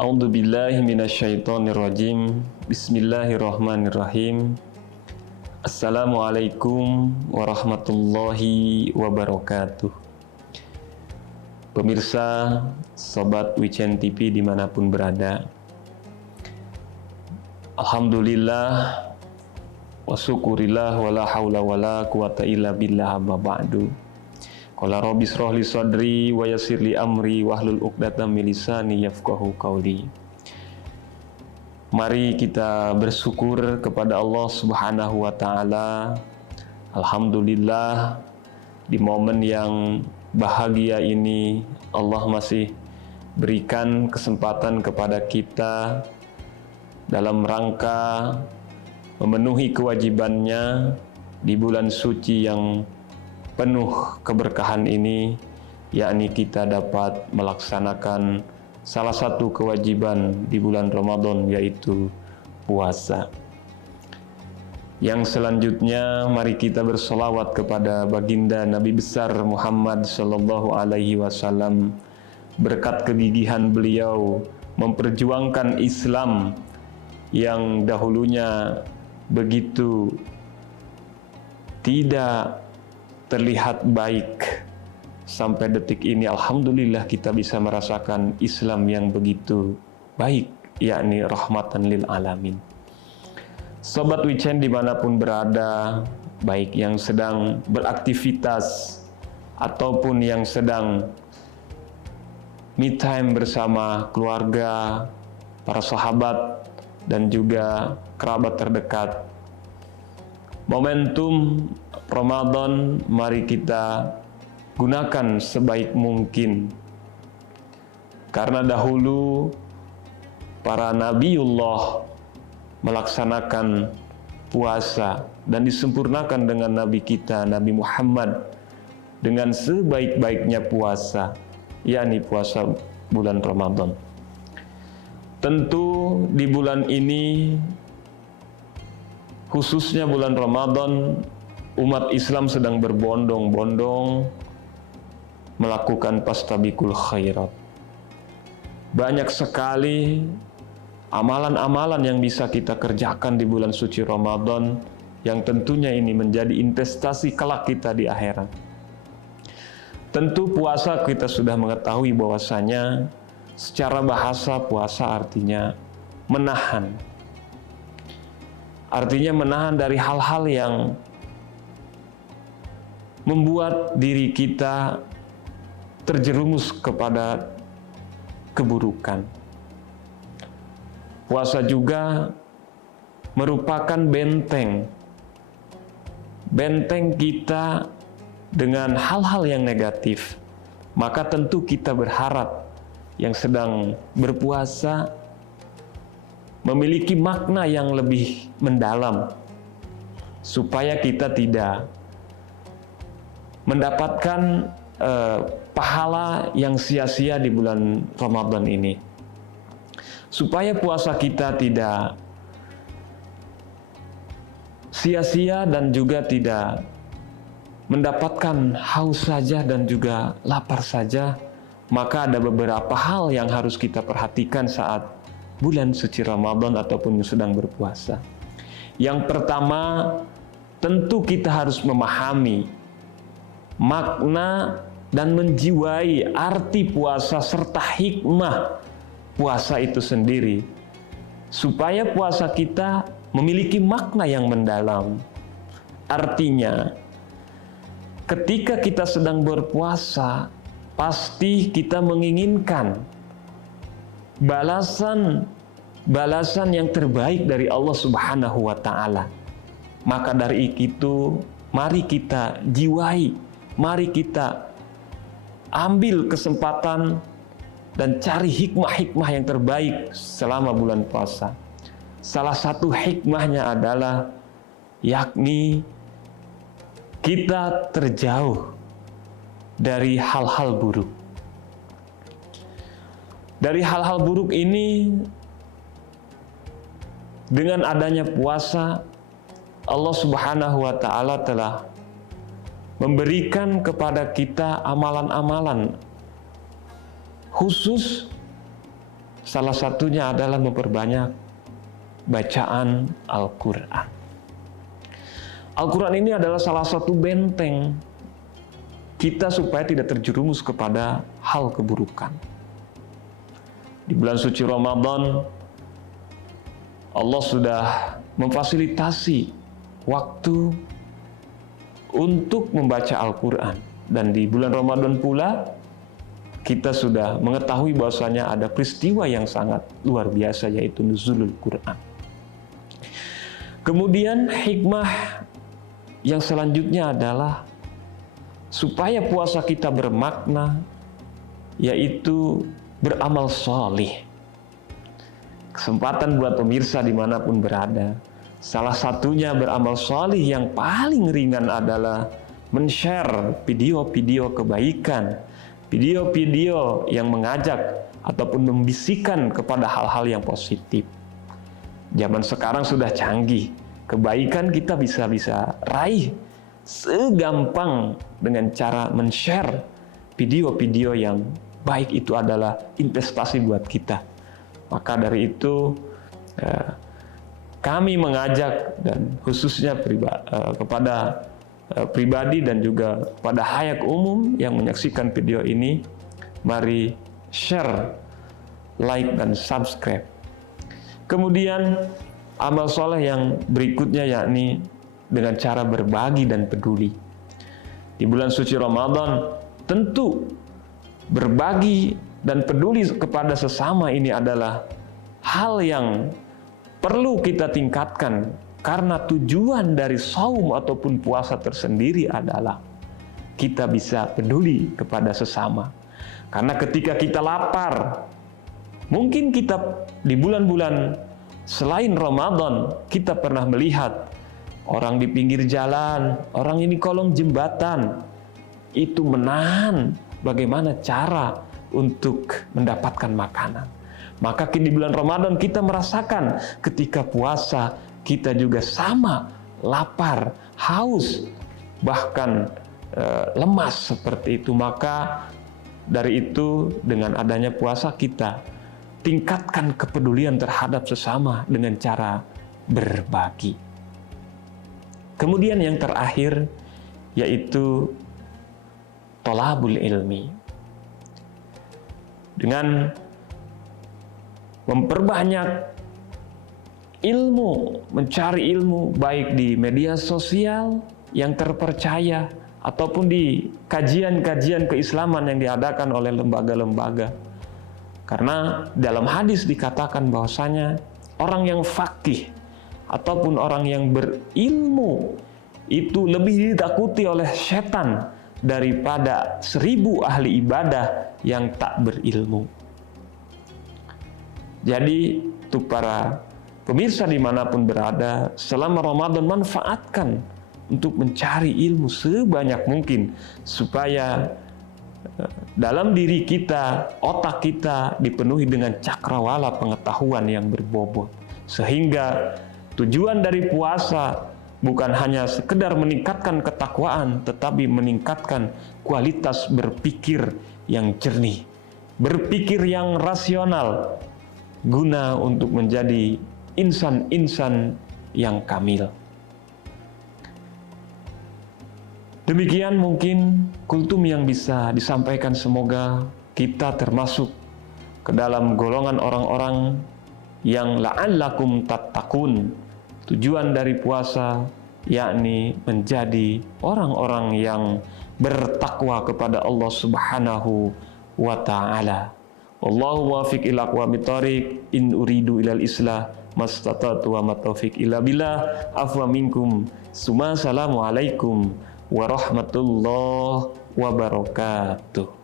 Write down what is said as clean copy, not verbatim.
A'udzu billahi minasyaitonir rajim. Bismillahirrahmanirrahim. Assalamualaikum warahmatullahi wabarakatuh. Pemirsa, sobat Wicen TV dimanapun berada, alhamdulillah wa syukurillah wala haula wala quwata illa billah amma ba'du. Qala rabbi shrah li sadri wa yassir li amri wahlul 'uqdatam min lisani yafqahu qawli. Mari kita bersyukur kepada Allah Subhanahu wa taala. Alhamdulillah, di momen yang bahagia ini Allah masih berikan kesempatan kepada kita dalam rangka memenuhi kewajibannya di bulan suci yang penuh keberkahan ini, yakni kita dapat melaksanakan salah satu kewajiban di bulan Ramadan, yaitu puasa. Yang selanjutnya, mari kita bersolawat kepada baginda Nabi besar Muhammad Sallallahu Alaihi Wasallam. Berkat kegigihan beliau memperjuangkan Islam yang dahulunya begitu tidak terlihat baik, sampai detik ini alhamdulillah kita bisa merasakan Islam yang begitu baik, yakni rahmatan lil alamin. Sobat Wicen dimanapun berada, baik yang sedang beraktivitas ataupun yang sedang me time bersama keluarga, para sahabat dan juga kerabat terdekat, momentum Ramadan mari kita gunakan sebaik mungkin. Karena dahulu para nabiullah melaksanakan puasa dan disempurnakan dengan Nabi kita, Nabi Muhammad, dengan sebaik-baiknya puasa, yakni puasa bulan Ramadan. Tentu di bulan ini, khususnya bulan Ramadan, umat Islam sedang berbondong-bondong melakukan fastabiqul khairat. Banyak sekali amalan-amalan yang bisa kita kerjakan di bulan suci Ramadan, yang tentunya ini menjadi investasi kelak kita di akhirat. Tentu puasa kita sudah mengetahui bahwasanya secara bahasa puasa artinya menahan. Artinya menahan dari hal-hal yang membuat diri kita terjerumus kepada keburukan. Puasa juga merupakan benteng kita dengan hal-hal yang negatif. Maka tentu kita berharap yang sedang berpuasa memiliki makna yang lebih mendalam, supaya kita tidak mendapatkan pahala yang sia-sia di bulan Ramadan ini. Supaya puasa kita tidak sia-sia dan juga tidak mendapatkan haus saja dan juga lapar saja, maka ada beberapa hal yang harus kita perhatikan saat bulan suci Ramadan ataupun sedang berpuasa. Yang pertama, tentu kita harus memahami makna dan menjiwai arti puasa serta hikmah puasa itu sendiri, supaya puasa kita memiliki makna yang mendalam. Artinya, ketika kita sedang berpuasa, pasti kita menginginkan balasan yang terbaik dari Allah Subhanahu wa taala. Maka dari itu, mari kita jiwai, mari kita ambil kesempatan dan cari hikmah-hikmah yang terbaik selama bulan puasa. Salah satu hikmahnya adalah yakni kita terjauh dari hal-hal buruk. Dari hal-hal buruk ini, dengan adanya puasa, Allah Subhanahu wa taala telah memberikan kepada kita amalan-amalan khusus salah satunya adalah memperbanyak bacaan Al-Quran. Al-Quran ini adalah salah satu benteng kita supaya tidak terjerumus kepada hal keburukan. Di bulan suci Ramadan, Allah sudah memfasilitasi waktu untuk membaca Al-Quran. Dan di bulan Ramadan pula, kita sudah mengetahui bahwasanya ada peristiwa yang sangat luar biasa, yaitu nuzulul Quran. Kemudian hikmah yang selanjutnya adalah supaya puasa kita bermakna, yaitu beramal sholih. Kesempatan buat pemirsa dimanapun berada. Salah satunya beramal sholih yang paling ringan adalah men-share video-video kebaikan, video-video yang mengajak ataupun membisikkan kepada hal-hal yang positif. Zaman sekarang sudah canggih. Kebaikan kita bisa raih segampang dengan cara men-share video-video yang baik. Itu adalah investasi buat kita. Maka dari itu kami mengajak, dan khususnya kepada pribadi dan juga pada hayak umum yang menyaksikan video ini, mari share, like, dan subscribe. Kemudian amal soleh yang berikutnya yakni dengan cara berbagi dan peduli. Di bulan suci Ramadan, tentu berbagi dan peduli kepada sesama ini adalah hal yang perlu kita tingkatkan, karena tujuan dari saum ataupun puasa tersendiri adalah kita bisa peduli kepada sesama. Karena ketika kita lapar, mungkin kita di bulan-bulan selain Ramadan, kita pernah melihat orang di pinggir jalan, orang ini kolong jembatan, itu menahan bagaimana cara untuk mendapatkan makanan. Maka di bulan Ramadan kita merasakan ketika puasa kita juga sama, lapar, haus, bahkan lemas seperti itu. Maka dari itu dengan adanya puasa kita tingkatkan kepedulian terhadap sesama dengan cara berbagi. Kemudian yang terakhir yaitu thalabul ilmi. Dengan memperbanyak ilmu, mencari ilmu baik di media sosial yang terpercaya ataupun di kajian-kajian keislaman yang diadakan oleh lembaga-lembaga. Karena dalam hadis dikatakan bahwasanya orang yang faqih ataupun orang yang berilmu itu lebih ditakuti oleh setan daripada 1000 ahli ibadah yang tak berilmu. Jadi untuk para pemirsa dimanapun berada, selama Ramadan manfaatkan untuk mencari ilmu sebanyak mungkin supaya dalam diri kita, otak kita dipenuhi dengan cakrawala pengetahuan yang berbobot. Sehingga tujuan dari puasa bukan hanya sekedar meningkatkan ketakwaan, tetapi meningkatkan kualitas berpikir yang jernih, berpikir yang rasional, guna untuk menjadi insan-insan yang kamil. Demikian mungkin kultum yang bisa disampaikan. Semoga kita termasuk ke dalam golongan orang-orang yang la'allakum tattaqun. Tujuan dari puasa yakni menjadi orang-orang yang bertakwa kepada Allah Subhanahu wa ta'ala. Wallahu muwaffiq ila aqwamit thoriq. In uridu ilal islah mastata'tu wa ma taufiq illa billah. Afwa minkum. Assalamu alaikum warahmatullahi wabarakatuh.